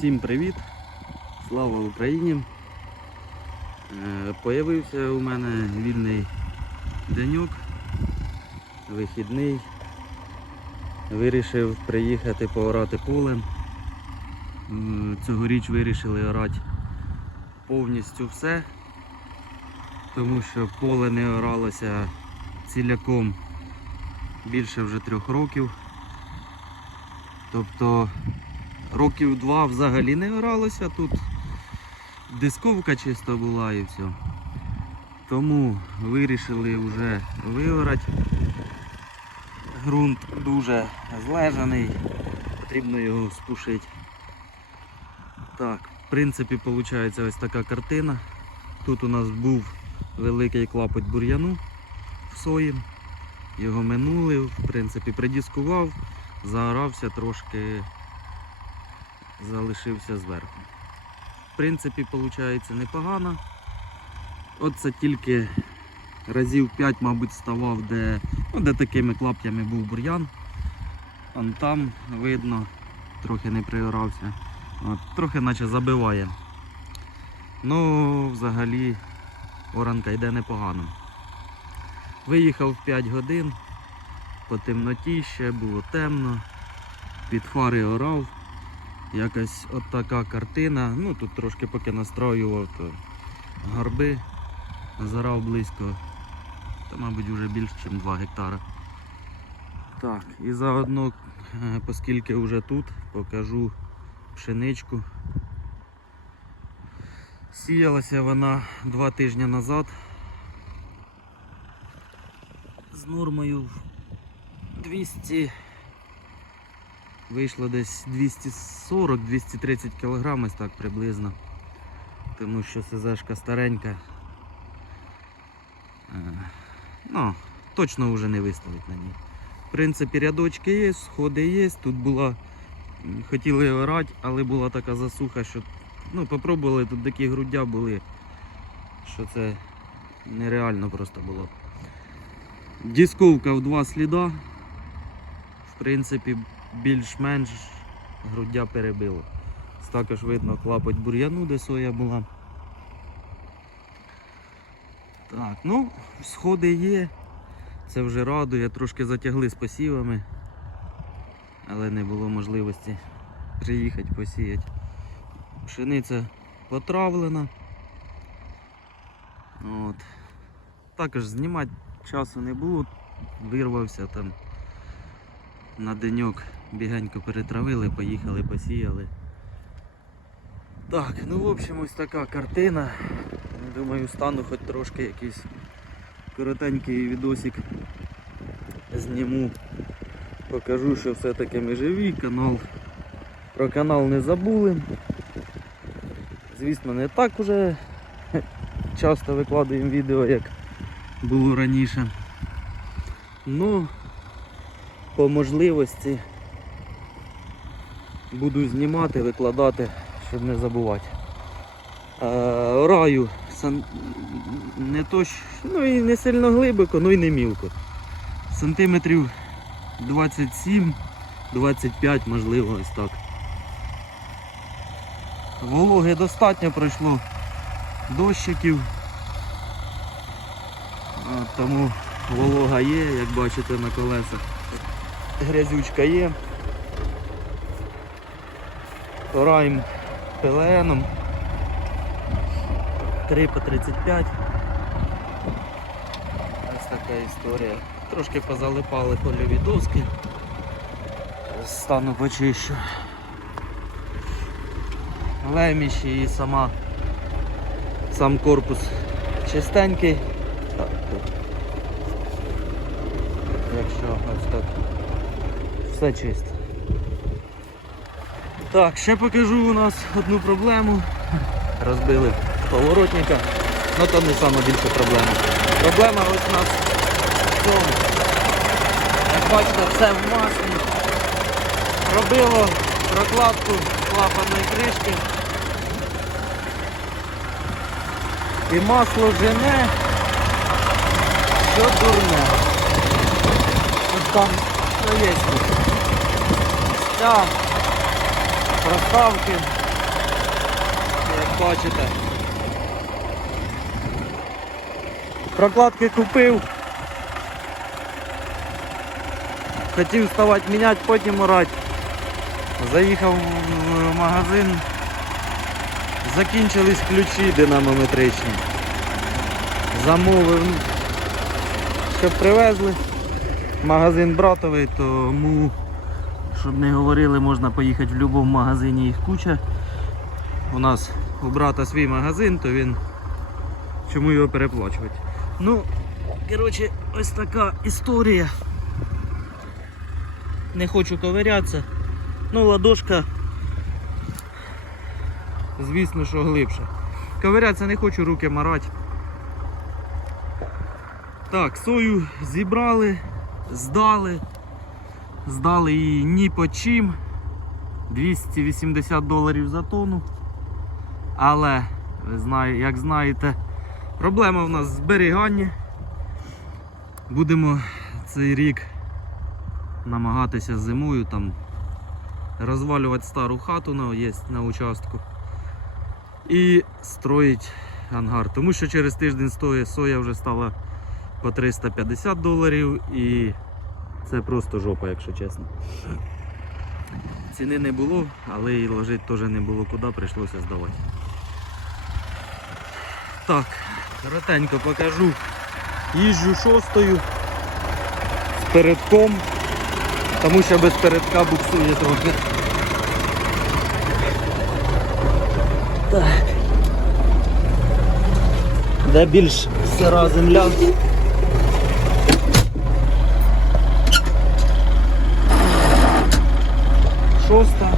Всім привіт! Слава Україні! Е, Появився у мене вільний деньок, вихідний. Вирішив приїхати поорати поле. Е, Цьогоріч вирішили орати повністю все, тому що поле не оралося ціляком більше вже трьох років. Тобто років два взагалі не оралося, тут дисковка чисто була і все. Тому вирішили вже виорати. Грунт дуже злежаний, потрібно його спушити. Так, в принципі, виходить ось така картина. Тут у нас був великий клапоть бур'яну в сої. Його минули, в принципі, придіскував, заорався трошки залишився зверху. В принципі, виходить непогано. От це тільки разів 5, мабуть, ставав, де, ну, де такими клаптями був бур'ян. Вон там видно, трохи не приорався. От, трохи наче забиває. Ну, взагалі, оранка йде непогано. Виїхав 5 годин, по темноті ще було темно, під фари орав. Якась от така картина. Ну тут трошки поки настроював, то горби зарав близько, та мабуть вже більше, ніж 2 гектара. Так, і заодно, е, оскільки вже тут, покажу пшеничку. Сіялася вона два тижні назад з нормою 200 Вийшло десь 240-230 кг, ось так приблизно. Тому що СЗшка старенька. Е, Ну, точно вже не виставить на ній. В принципі, рядочки є, сходи є. Тут була. Хотіли орати, але була така засуха, що ну, попробували, тут такі груддя були, що це нереально просто було. Дісковка в два сліда. В принципі, більш-менш груддя перебило. Також видно клапоть бур'яну, де соя була. Так, ну, сходи є. Це вже радує, трошки затягли з посівами, але не було можливості приїхати посіяти. Пшениця потравлена. От. Також знімати часу не було, вирвався там на деньок бігенько перетравили, поїхали, посіяли. Так, ну в общем ось така картина. Думаю, стану хоч трошки якийсь коротенький відосик зніму. Покажу, що все-таки ми живі, канал. Про канал не забули. Звісно, не так уже часто викладаємо відео, як було раніше. Ну, по можливості буду знімати, викладати, щоб не забувати. Е, сан... не то, ну і не сильно глибоко, ну і не мілко. Сантиметрів 27-25, можливо, ось так. Вологи достатньо пройшло дощиків. Тому волога є, як бачите на колесах. Грязючка є. Ораємо ПЛНом. 3 по 35. Ось така історія. Трошки позалипали польові доски. Стану почищу. Леміші і сама сам корпус чистенький. Так, тут. Якщо ось так. Все чисто. Так, ще покажу у нас одну проблему. Розбили поворотника. Ну то не сама більша проблема. Проблема ось у нас в цьому. Як бачите, все в маслі. Робило прокладку клапанної кришки. І масло жене, що дурне. Ось там є. Ця проставки як бачите. Прокладки купив. Хотів ставати міняти, потім орати. Заїхав в магазин. Закінчились ключі динамометричні. Замовив, щоб привезли. Магазин братовий, тому, щоб не говорили, можна поїхати в будь-якому магазині, їх куча. У нас у брата свій магазин, то він чому його переплачувати. Ну, коротше, ось така історія. Не хочу ковирятися. Ну, ладошка, звісно, що глибше. Ковирятися не хочу, руки марати. Так, сою зібрали, здали. Здали її ні по чим. 280 доларів за тонну. Але, ви як знаєте, проблема в нас зберігання. Будемо цей рік намагатися зимою там розвалювати стару хату на, є на участку і строїть ангар. Тому що через тиждень стоїть соя вже стала по 350 доларів і це просто жопа, якщо чесно. Ціни не було, але і ложити теж не було куди, прийшлося здавати. Так, коротенько покажу. Їжджу шостою з передком, тому що без передка буксує трохи. Так. Де більш сира земля. Шоста.